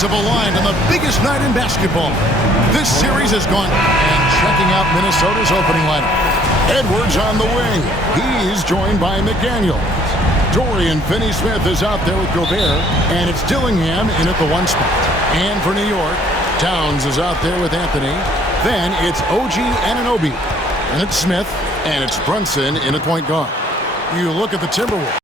offensive line on the biggest night in basketball. This series has gone. And checking out Minnesota's opening lineup. Edwards on the wing. He's joined by McDaniels. Dorian Finney-Smith is out there with Gobert, and it's Dillingham in at the 1 spot. And for New York, Towns is out there with Anthony. Then it's OG Anunoby, and it's Smith, and it's Brunson in at point guard. You look at the Timberwolves.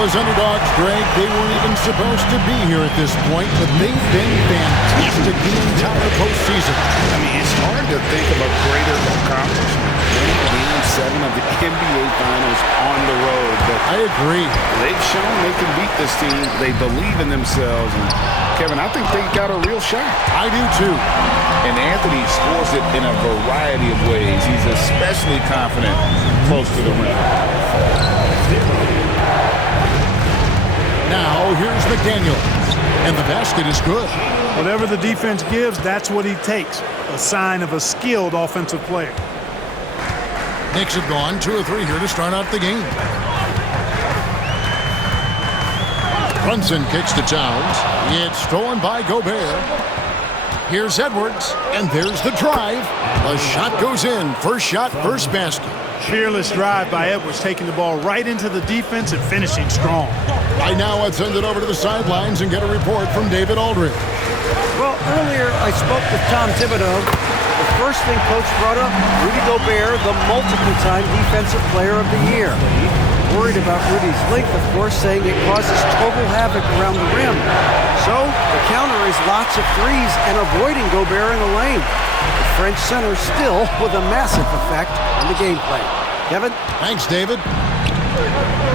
As underdogs, Greg, they weren't even supposed to be here at this point, but they've been fantastic the entire postseason. I mean, it's hard to think of a greater accomplishment. Game 7 of the NBA Finals on the road. But I agree. They've shown they can beat this team. They believe in themselves. And Kevin, I think they got a real shot. I do too. And Anthony scores it in a variety of ways. He's especially confident close to the rim. Now, here's McDaniels, and the basket is good. Whatever the defense gives, that's what he takes. A sign of a skilled offensive player. Knicks have gone 2 of 3 here to start out the game. Brunson kicks to Towns. It's stolen by Gobert. Here's Edwards, and there's the drive. A shot goes in. First shot, first basket. Fearless drive by Edwards, taking the ball right into the defense and finishing strong. Right now, I'd send it over to the sidelines and get a report from David Aldridge. Well, earlier I spoke with Tom Thibodeau. The first thing Coach brought up, Rudy Gobert, the multiple-time Defensive Player of the Year. Worried about Rudy's length, of course, saying it causes total havoc around the rim. So the counter is lots of threes and avoiding Gobert in the lane. The French center still with a massive effect on the game plan. Kevin? Thanks, David.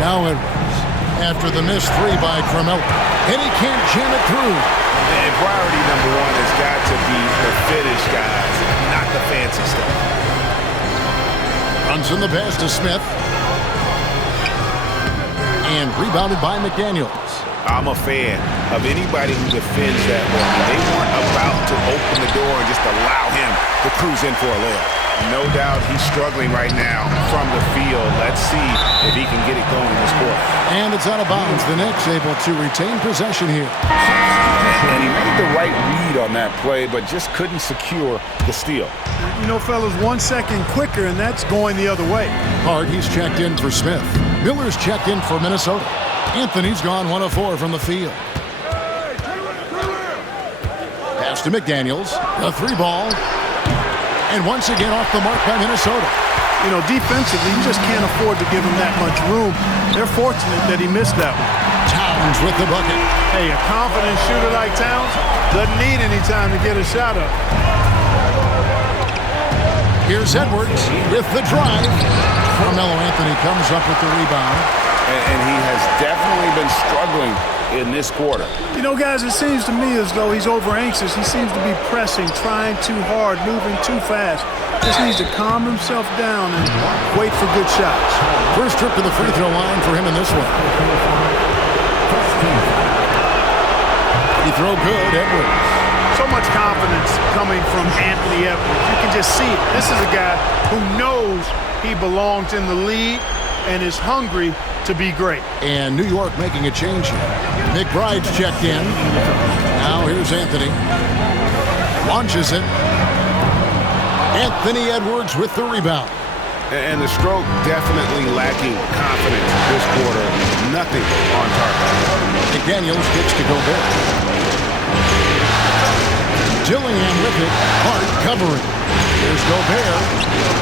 Now Edwards, after the missed 3 by Carmelo, and he can't jam it through. And priority number 1 has got to be the finish, guys, not the fancy stuff. Brunson the pass to Smith. And rebounded by McDaniels. I'm a fan of anybody who defends that way. They weren't about to open the door and just allow him to cruise in for a layup. No doubt he's struggling right now from the field. Let's see if he can get it going in this quarter. And it's out of bounds. The Knicks able to retain possession here. And he made the right read on that play, but just couldn't secure the steal. You know, fellas, 1 second quicker, and that's going the other way. Hard, he's checked in for Smith. Miller's checked in for Minnesota. Anthony's gone 1 of 4 from the field. Pass to McDaniels. A 3-ball. And once again off the mark by Minnesota. You know, defensively, you just can't afford to give him that much room. They're fortunate that he missed that one. Towns with the bucket. Hey, a confident shooter like Towns doesn't need any time to get a shot up. Here's Edwards with the drive. Carmelo Anthony comes up with the rebound. And he has definitely been struggling in this quarter. You know, guys, it seems to me as though he's over-anxious. He seems to be pressing, trying too hard, moving too fast. Just needs to calm himself down and wait for good shots. First trip to the free throw line for him in this one. He throw good, Edwards. So much confidence coming from Anthony Edwards. You can just see it. This is a guy who knows he belongs in the league and is hungry to be great. And New York making a change here. McBride's checked in. Now here's Anthony. Launches it. Anthony Edwards with the rebound. And the stroke definitely lacking confidence this quarter. Nothing on target. McDaniels kicks to Gobert. Dillingham with it. Hart covering. Here's Gobert.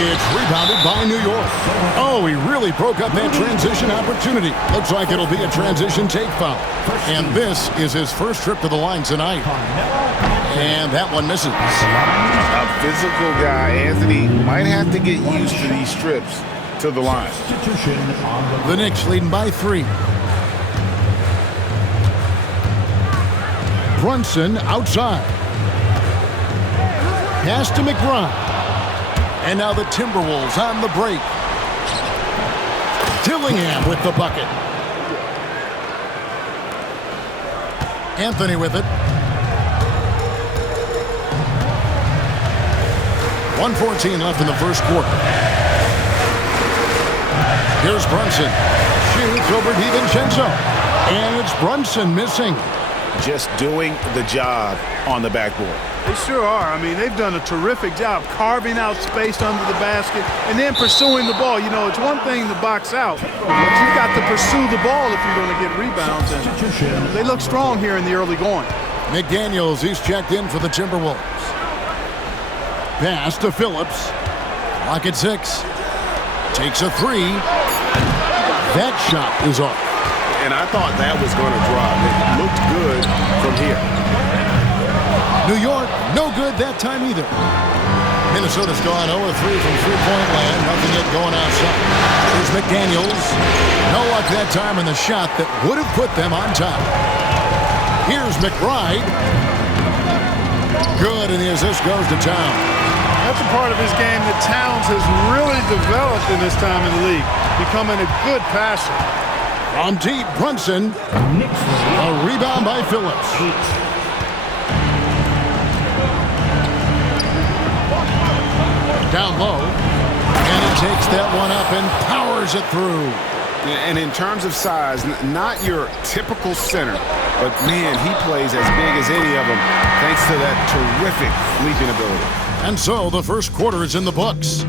It's rebounded by New York. Oh, he really broke up that transition opportunity. Looks like it'll be a transition take foul. And this is his first trip to the line tonight. And that one misses. A physical guy, Anthony, might have to get used to these trips to the line. The Knicks leading by 3. Brunson outside. Pass to McBride. And now the Timberwolves on the break. Dillingham with the bucket. Anthony with it. 1:14 left in the first quarter. Here's Brunson. Shoots over DiVincenzo. And it's Brunson missing. Just doing the job on the backboard. They sure are. I mean, they've done a terrific job carving out space under the basket and then pursuing the ball. You know, it's one thing to box out, but you've got to pursue the ball if you're going to get rebounds. And they look strong here in the early going. McDaniels, he's checked in for the Timberwolves. Pass to Phillips. Clock at 6. Takes a 3. That shot is off. And I thought that was going to drop. It looked good from here. New York, no good that time either. Minnesota's gone 0-3 from three-point land. Nothing yet going outside. Here's McDaniels. No luck that time in the shot that would have put them on top. Here's McBride. Good, and the assist goes to Towns. That's a part of his game that Towns has really developed in this time in the league, becoming a good passer. On deep, Brunson. A rebound by Phillips. Down low. And he takes that one up and powers it through. And in terms of size, not your typical center, but man, he plays as big as any of them thanks to that terrific leaping ability. And so the first quarter is in the books.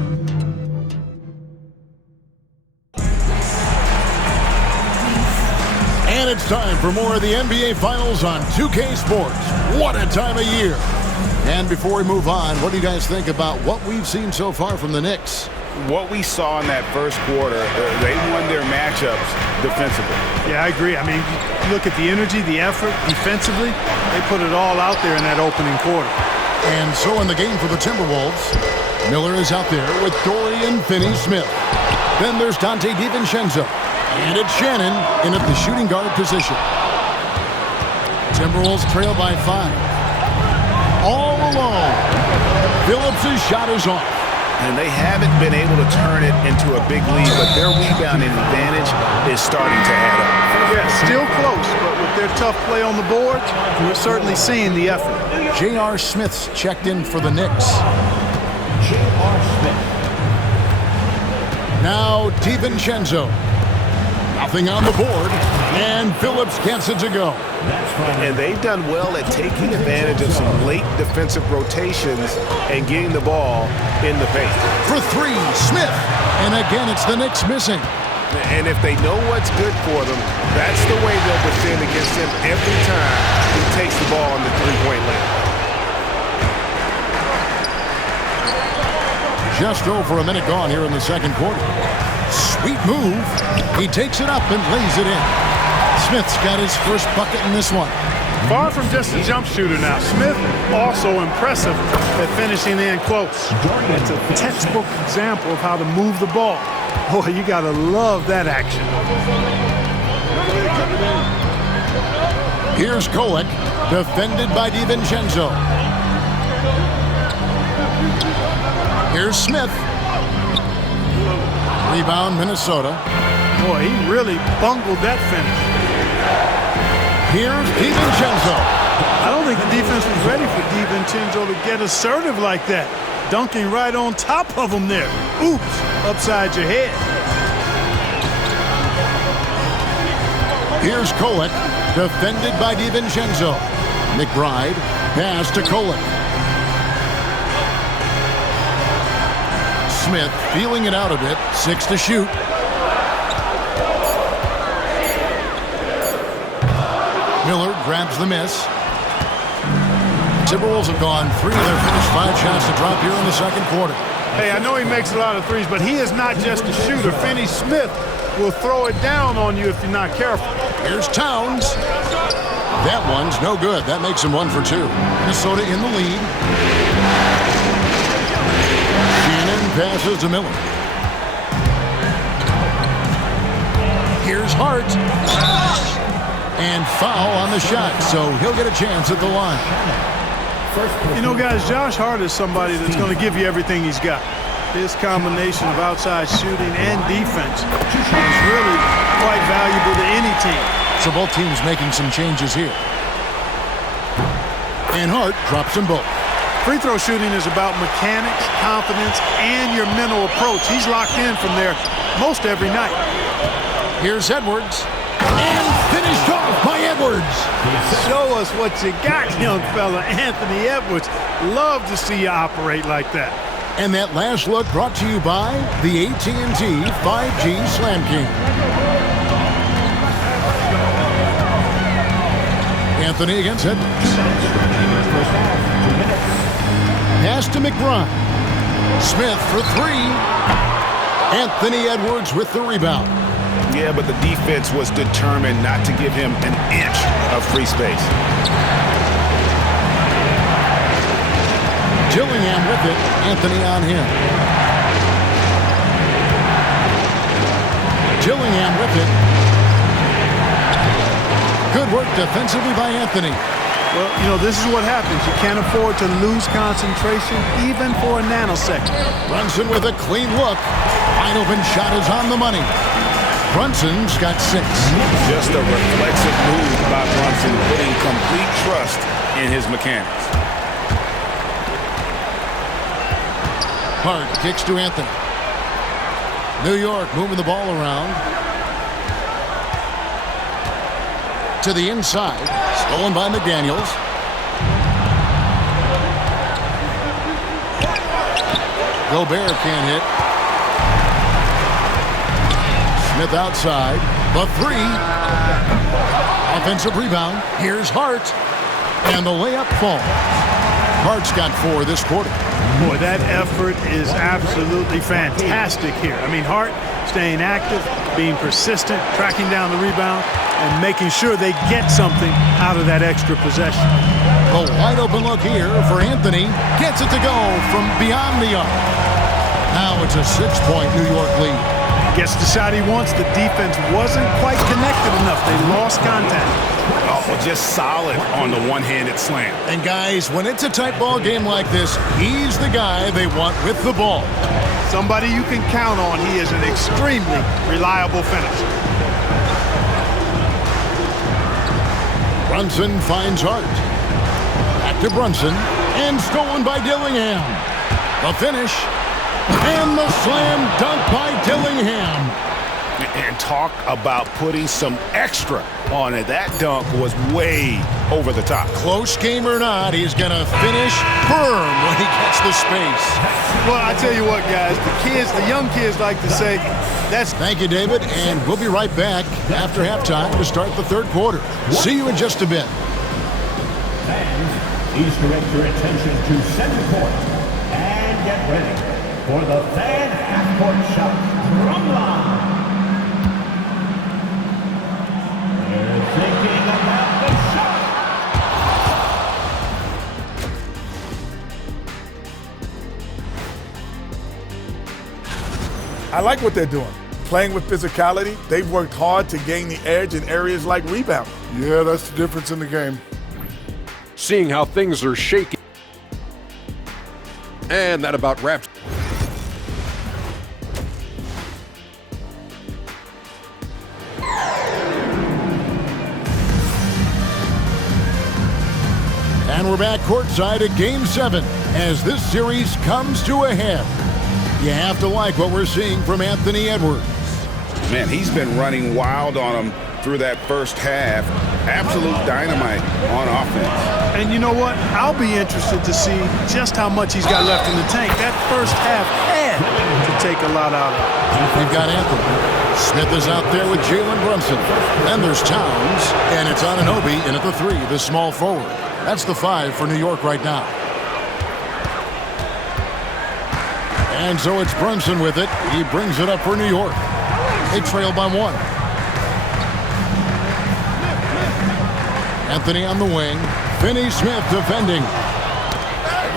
And it's time for more of the NBA Finals on 2K Sports. What a time of year. And before we move on, what do you guys think about what we've seen so far from the Knicks? What we saw in that first quarter, they won their matchups defensively. Yeah, I agree. I mean, look at the energy, the effort defensively. They put it all out there in that opening quarter. And so in the game for the Timberwolves, Miller is out there with Dorian Finney-Smith. Then there's Dante DiVincenzo. And it's Shannon in at the shooting guard position. Timberwolves trail by 5. All alone. Phillips' shot is off. And they haven't been able to turn it into a big lead, but their rebounding advantage is starting to add up. Yeah, still close, but with their tough play on the board, we're certainly seeing the effort. J.R. Smith's checked in for the Knicks. J.R. Smith. Now DiVincenzo. Nothing on the board, and Phillips gets it to go. And they've done well at taking advantage of some late defensive rotations and getting the ball in the paint. For 3, Smith. And again, it's the Knicks missing. And if they know what's good for them, that's the way they'll defend against him every time he takes the ball in the three-point line. Just over a minute gone here in the second quarter. Sweet move. He takes it up and lays it in. Smith's got his first bucket in this one. Far from just a jump shooter now. Smith also impressive at finishing in close. That's a textbook example of how to move the ball. Boy, you got to love that action. Here's Kolek, defended by DiVincenzo. Here's Smith. Rebound, Minnesota. Boy, he really bungled that finish. Here's DiVincenzo. I don't think the defense was ready for DiVincenzo to get assertive like that. Dunking right on top of him there. Oops, upside your head. Here's Kolek, defended by DiVincenzo. McBride, pass to Kolek. Smith feeling it out a bit. 6 to shoot. Miller grabs the miss. Timberwolves have gone 3 of their finished 5 shots to drop here in the second quarter. Hey, I know he makes a lot of threes, but he is not just a shooter. Finney-Smith will throw it down on you if you're not careful. Here's Towns. That one's no good. That makes him 1 for 2. Minnesota in the lead. Passes to Miller. Here's Hart. And foul on the shot, so he'll get a chance at the line. You know, guys, Josh Hart is somebody that's going to give you everything he's got. His combination of outside shooting and defense is really quite valuable to any team. So both teams making some changes here. And Hart drops them both. Free throw shooting is about mechanics, confidence, and your mental approach. He's locked in from there most every night. Here's Edwards. And finished off by Edwards. Show us what you got, young fella. Anthony Edwards. Love to see you operate like that. And that last look brought to you by the AT&T 5G Slam King. Anthony against Edwards. Pass to McBride. Smith for three. Anthony Edwards with the rebound. Yeah, but the defense was determined not to give him an inch of free space. Gillingham with it. Anthony on him. Gillingham with it. Good work defensively by Anthony. Well, you know, this is what happens. You can't afford to lose concentration even for a nanosecond. Brunson with a clean look. Wide open shot is on the money. Brunson's got 6. Just a reflexive move by Brunson, putting complete trust in his mechanics. Hart kicks to Anthony. New York moving the ball around. To the inside. Stolen by McDaniels. Gobert can't hit. Smith outside. The three. Offensive rebound. Here's Hart. And the layup falls. Hart's got 4 this quarter. Boy, that effort is absolutely fantastic here. I mean, Hart staying active, being persistent, tracking down the rebound, and making sure they get something out of that extra possession. A wide open look here for Anthony. Gets it to go from beyond the arc. Now it's a 6-point New York lead. Gets the shot he wants. The defense wasn't quite connected enough. They lost contact. Oh, just solid on the one-handed slam. And guys, when it's a tight ball game like this, he's the guy they want with the ball. Somebody you can count on. He is an extremely reliable finisher. Brunson finds Hart. Back to Brunson. And stolen by Dillingham. The finish. And the slam dunk by Dillingham. And talk about putting some extra on it. That dunk was way over the top. Close game or not, he's going to finish firm when he gets the space. Well, I tell you what, guys, the young kids like to say, that's... Thank you, David, and we'll be right back after halftime to start the third quarter. See you in just a bit. Fans, please direct your attention to center court and get ready for the fan half-court shot drumline. They're thinking about the shot. I like what they're doing. Playing with physicality, they've worked hard to gain the edge in areas like rebound. Yeah, that's the difference in the game. Seeing how things are shaking. And that about wraps. And we're back courtside at Game 7 as this series comes to a head. You have to like what we're seeing from Anthony Edwards. Man, he's been running wild on him through that first half. Absolute dynamite on offense. And you know what? I'll be interested to see just how much he's got left in the tank. That first half had to take a lot out of it. We've got Anthony. Smith is out there with Jalen Brunson. Then there's Towns, and it's Anunoby in at the 3, the small forward. That's the 5 for New York right now. And so it's Brunson with it. He brings it up for New York. They trail by 1. Anthony on the wing. Finney-Smith defending.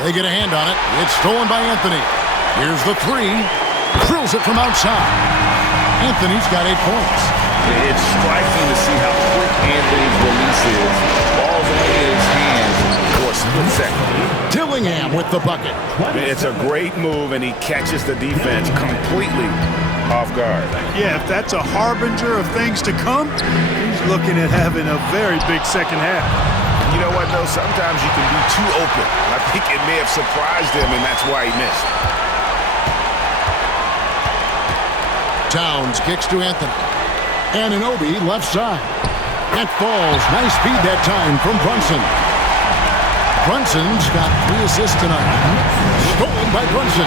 They get a hand on it. It's stolen by Anthony. Here's the 3. Drills it from outside. Anthony's got 8 points. It's striking to see how quick Anthony's release is. Ball's only in his hands for a split second. Dillingham with the bucket. It's a great move, and he catches the defense completely off guard. Yeah, if that's a harbinger of things to come, he's looking at having a very big second half. You know what, though? Sometimes you can be too open. I think it may have surprised him, and that's why he missed. Towns kicks to Anthony. Anunoby left side. It falls. Nice feed that time from Brunson. Brunson's got 3 assists tonight. Stolen by Brunson.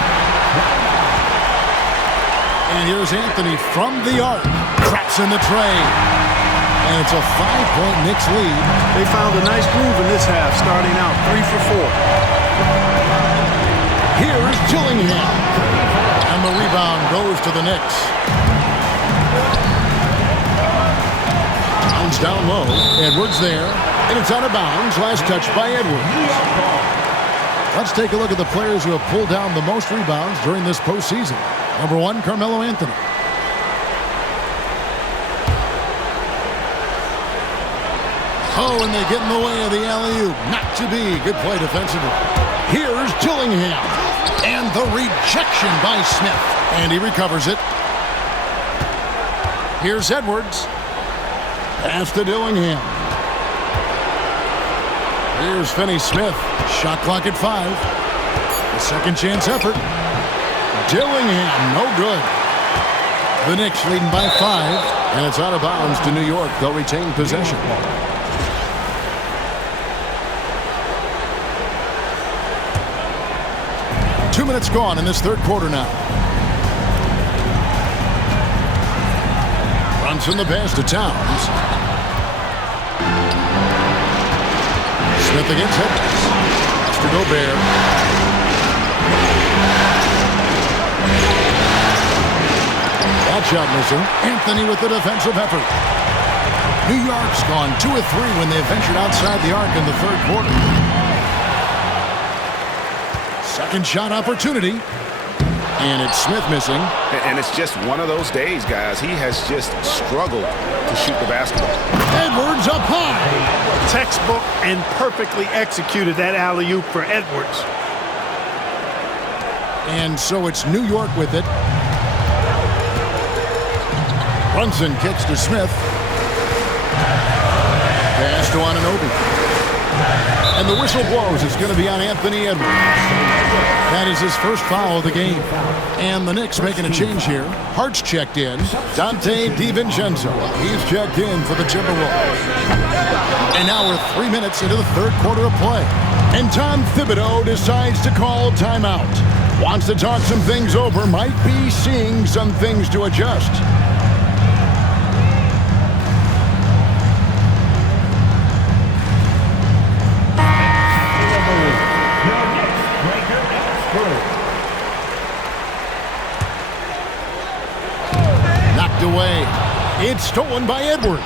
And here's Anthony from the arc. Traps in the tray. And it's a 5-point Knicks lead. They found a nice groove in this half, starting out 3 for 4. Here's Gillingham. And the rebound goes to the Knicks. Bounds down low. Edwards there. And it's out of bounds. Last touch by Edwards. Let's take a look at the players who have pulled down the most rebounds during this postseason. Number 1, Carmelo Anthony. Oh, and they get in the way of the alley-oop. Not to be. Good play defensively. Here's Gillingham. And the rejection by Smith. And he recovers it. Here's Edwards. Pass to Dillingham. Here's Finney-Smith. Shot clock at 5. A second chance effort. Dillingham, no good. The Knicks leading by 5. And it's out of bounds to New York. They'll retain possession. Two minutes gone in this third quarter now. Brunson the pass to Towns. Smith against Edwards. That's to Gobert. That shot missing. Anthony with the defensive effort. New York's gone 2 of 3 when they ventured outside the arc in the third quarter. Second shot opportunity. And it's Smith missing. And it's just one of those days, guys. He has just struggled to shoot the basketball. Edwards up high. Textbook and perfectly executed that alley-oop for Edwards. And so it's New York with it. Brunson kicks to Smith. Pass to Anunoby. And the whistle blows. It's going to be on Anthony Edwards. That is his first foul of the game. And the Knicks making a change here. Hart's checked in. Dante DiVincenzo. He's checked in for the Timberwolves. And now we're 3 minutes into the third quarter of play. And Tom Thibodeau decides to call timeout. Wants to talk some things over. Might be seeing some things to adjust. Knocked away. It's stolen by Edwards.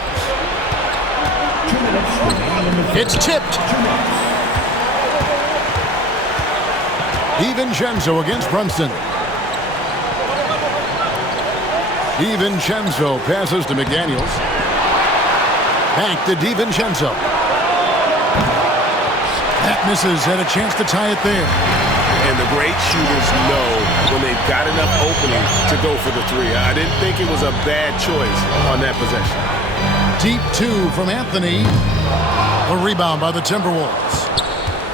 It's tipped. DiVincenzo against Brunson. DiVincenzo passes to McDaniels. Back to DiVincenzo. That misses. Had a chance to tie it there. And the great shooters know when they've got enough opening to go for the 3. I didn't think it was a bad choice on that possession. Deep 2 from Anthony. A rebound by the Timberwolves.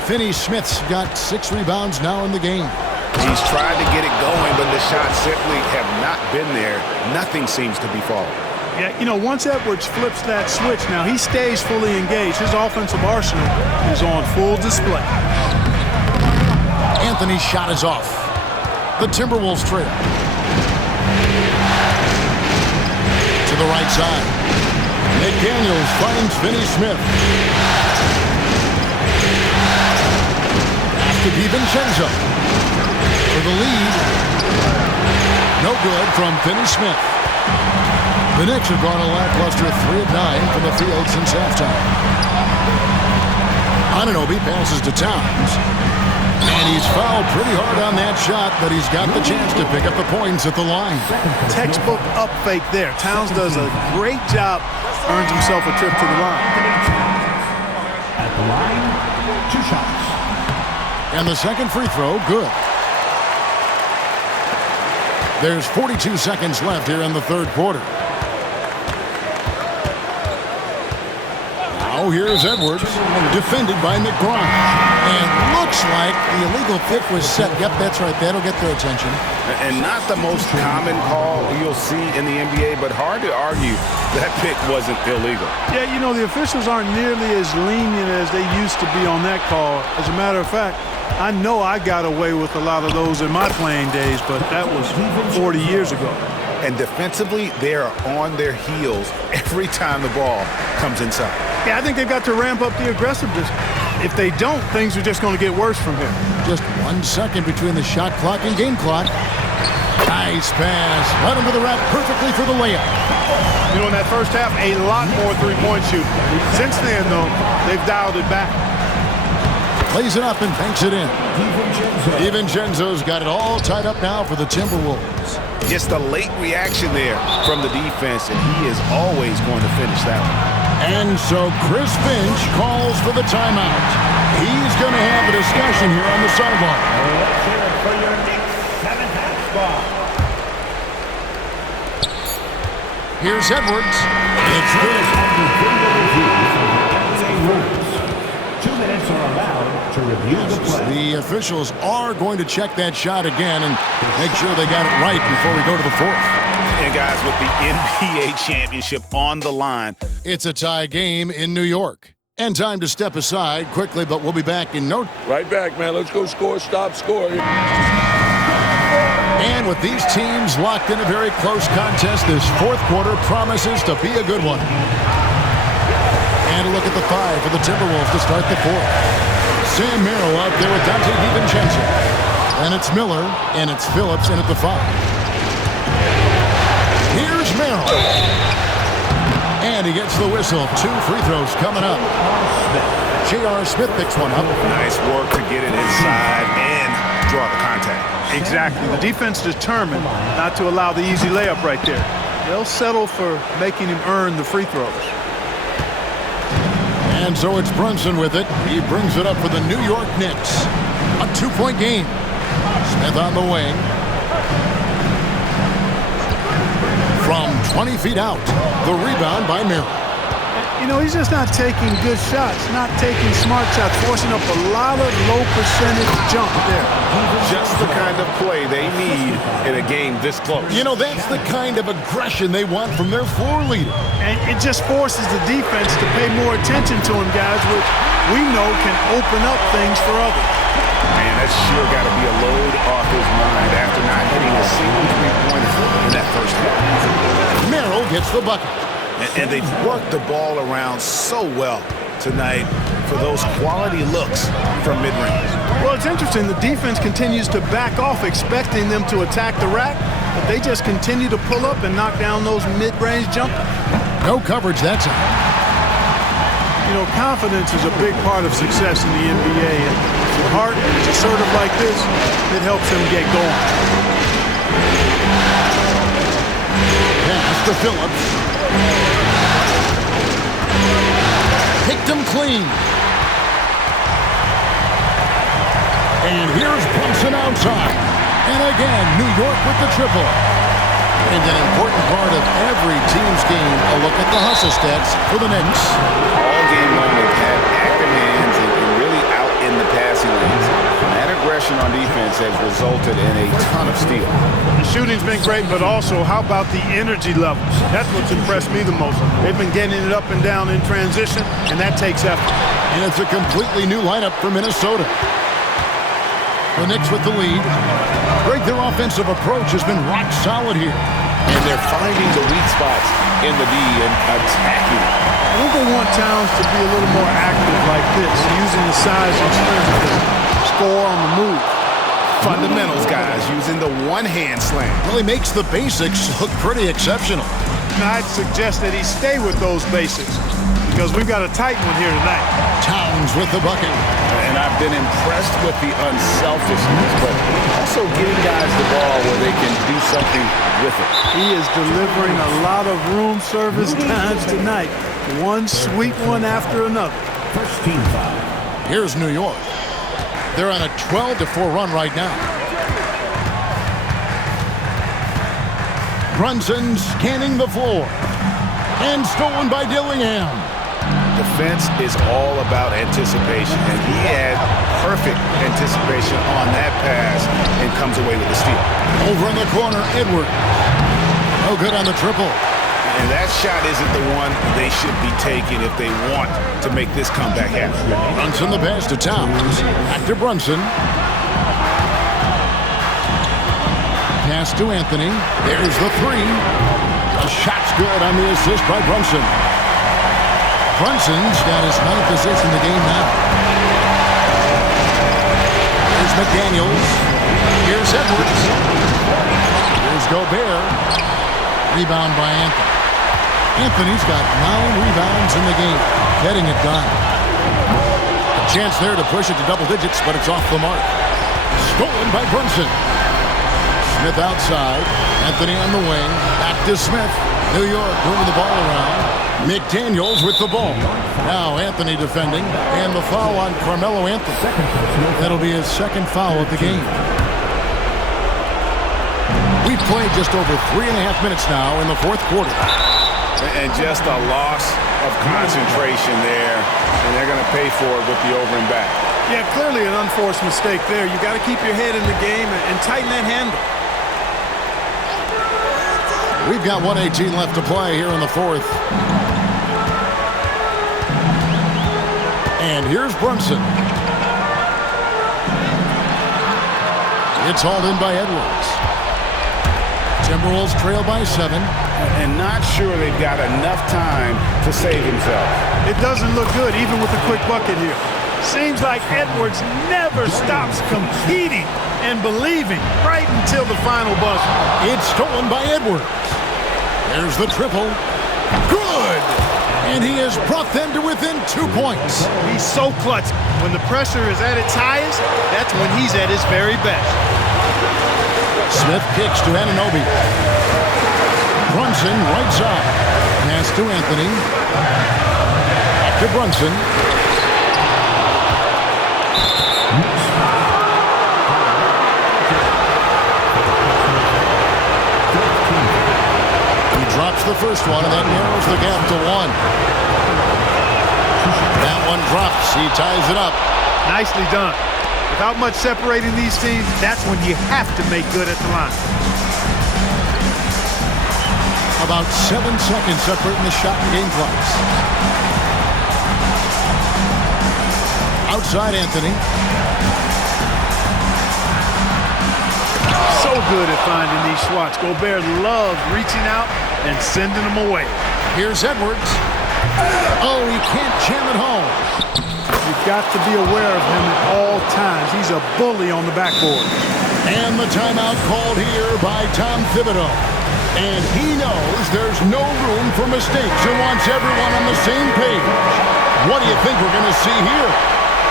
Finney-Smith's got 6 rebounds now in the game. He's tried to get it going, but the shots simply have not been there. Nothing seems to be falling. Yeah, you know, once Edwards flips that switch, now he stays fully engaged. His offensive arsenal is on full display. Anthony's shot is off. The Timberwolves trail. To the right side. McDaniels finds Finney-Smith. Pass to DiVincenzo. For the lead. No good from Finney-Smith. The Knicks have gone a lackluster 3 of 9 from the field since halftime. Anunoby passes to Towns. And he's fouled pretty hard on that shot, but he's got the chance to pick up the points at the line. Textbook up fake there. Towns does a great job, earns himself a trip to the line. At the line, 2 shots. And the second free throw, good. There's 42 seconds left here in the third quarter. Now Now here's Edwards, defended by McBride. And looks like the illegal pick was set. Yep, that's right. That'll get their attention. And not the most common call you'll see in the NBA, but hard to argue that pick wasn't illegal. Yeah, you know, the officials aren't nearly as lenient as they used to be on that call. As a matter of fact, I know I got away with a lot of those in my playing days, but that was 40 years ago. And defensively, they are on their heels every time the ball comes inside. Yeah, I think they've got to ramp up the aggressiveness. If they don't, things are just going to get worse from here. Just 1 second between the shot clock and game clock. Nice pass. Right under the rack perfectly for the layup. You know, in that first half, a lot more three-point shooting. Since then, though, they've dialed it back. Plays it up and banks it in. DiVincenzo's got it all tied up now for the Timberwolves. Just a late reaction there from the defense, and he is always going to finish that one. And so Chris Finch calls for the timeout. He's going to have a discussion here on the sideline. Let's hear it for your Knicks 7-half spot. Here's Edwards. It's good. 2 minutes are allowed to review the play. The officials are going to check that shot again and make sure they got it right before we go to the fourth. And guys, with the NBA championship on the line, it's a tie game in New York. And time to step aside quickly, but we'll be back in no... Right back, man. Let's go score, stop, score. And with these teams locked in a very close contest, this fourth quarter promises to be a good one. And a look at the five for the Timberwolves to start the fourth. Sam Merrill out there with Dante DiVincenzo. And it's Miller, and it's Phillips in at the five. Here's Merrill. And he gets the whistle. 2 free throws coming up. J.R. Smith picks one up. nice work to get it inside and draw the contact. Exactly. The defense determined not to allow the easy layup right there. They'll settle for making him earn the free throws. And so it's Brunson with it. He brings it up for the New York Knicks. A 2-point game. Smith on the wing. From 20 feet out, the rebound by Merrill. You know, he's just not taking good shots, not taking smart shots, forcing up a lot of low percentage jump there. Just the kind of play they need in a game this close. You know, that's the kind of aggression they want from their floor leader. And it just forces the defense to pay more attention to him, guys, which we know can open up things for others. Man, that's sure got to be a load off his mind after not hitting a single three-pointer in that first half. Merrill gets the bucket. And they've worked the ball around so well tonight for those quality looks from mid-range. Well, it's interesting. The defense continues to back off, expecting them to attack the rack, but they just continue to pull up and knock down those mid-range jumpers. No coverage that time. You know, confidence is a big part of success in the NBA. And with Hart is assertive like this, it helps him get going. Pass to Phillips. Picked him clean. And here's Brunson outside. And again, New York with the triple. And an important part of every team's game, a look at the hustle stats for the Knicks. All game long, they've had active hands and really out in the passing lanes. And that aggression on defense has resulted in a ton of steals. The shooting's been great, but also how about the energy levels? That's what's impressed me the most. They've been getting it up and down in transition, and that takes effort. And it's a completely new lineup for Minnesota. The Knicks with the lead. Greg, their offensive approach has been rock solid here. And they're finding the weak spots in the D and attacking it. I think they want Towns to be a little more active like this, using the size and strength to score on the move. Fundamentals, guys, using the one-hand slam. Really makes the basics look pretty exceptional. Now, I'd suggest that he stay with those basics because we've got a tight one here tonight. Towns with the bucket. And I've been impressed with the unselfishness, but also getting guys the ball where they can do something with it. He is delivering a lot of room service times tonight. One sweet one after another. First team foul. Here's New York. They're on a 12-4 run right now. Brunson scanning the floor. And stolen by Dillingham. defense is all about anticipation, and he had perfect anticipation on that pass and comes away with the steal. Over in the corner, Edwards. No good on the triple. And that shot isn't the one they should be taking if they want to make this comeback happen. Brunson the pass to Towns. Back to Brunson. Pass to Anthony. There's the three. The shot's good on the assist by Brunson. Brunson's got his 9th assist in the game now. Here's McDaniels. Here's Edwards. Here's Gobert. Rebound by Anthony. Anthony's got 9 rebounds in the game. Getting it done. A chance there to push it to double digits, but it's off the mark. Stolen by Brunson. Smith outside. Anthony on the wing. Back to Smith. New York moving the ball around. McDaniels with the ball. Now Anthony defending. And the foul on Carmelo Anthony. That'll be his 2nd foul of the game. We've played just over 3.5 minutes now in the 4th quarter. And just a loss of concentration there. And they're going to pay for it with the over and back. Yeah, clearly an unforced mistake there. You got to keep your head in the game and tighten that handle. We've got 1:18 left to play here in the 4th. And here's Brunson. It's hauled in by Edwards. Timberwolves trail by 7. And not sure they've got enough time to save themselves. It doesn't look good, even with a quick bucket here. Seems like Edwards never stops competing and believing right until the final buzzer. It's stolen by Edwards. There's the triple. Good! And he has brought them to within 2 points. He's so clutch. When the pressure is at its highest, that's when he's at his very best. Smith kicks to Anunoby. Brunson right side. Pass to Anthony. Back to Brunson. He drops the first one, and that narrows the gap to 1. That one drops. He ties it up. Nicely done. Without much separating these teams, that's when you have to make good at the line. About 7 seconds separating the shot and game clocks. Outside Anthony. So good at finding these swats. Gobert loves reaching out and sending them away. Here's Edwards. Oh, he can't jam it home. You've got to be aware of him at all times. He's a bully on the backboard. And the timeout called here by Tom Thibodeau. And he knows there's no room for mistakes and wants everyone on the same page. What do you think we're going to see here?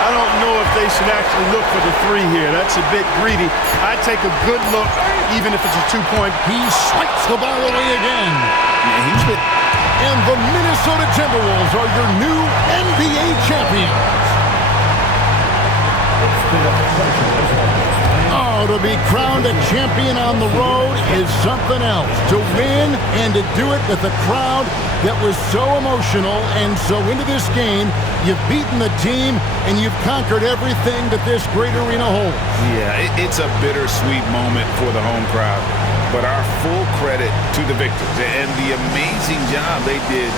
I don't know if they should actually look for the 3 here. That's a bit greedy. I'd take a good look, even if it's a 2-point. He swipes the ball away again. And the Minnesota Timberwolves are your new NBA champions. Oh, to be crowned a champion on the road is something else. To win and to do it with a crowd that was so emotional and so into this game, you've beaten the team and you've conquered everything that this great arena holds. Yeah, it's a bittersweet moment for the home crowd. But our full credit to the victors and the amazing job they did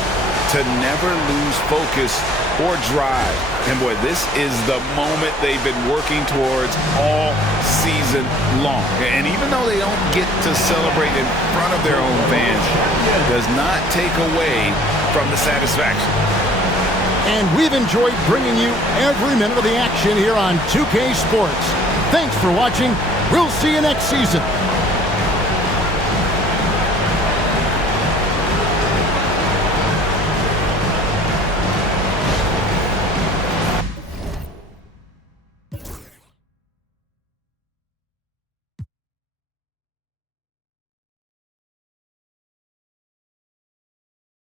to never lose focus or drive. And boy, this is the moment they've been working towards all season long. And even though they don't get to celebrate in front of their own fans, it does not take away from the satisfaction. And we've enjoyed bringing you every minute of the action here on 2K Sports. Thanks for watching. We'll see you next season.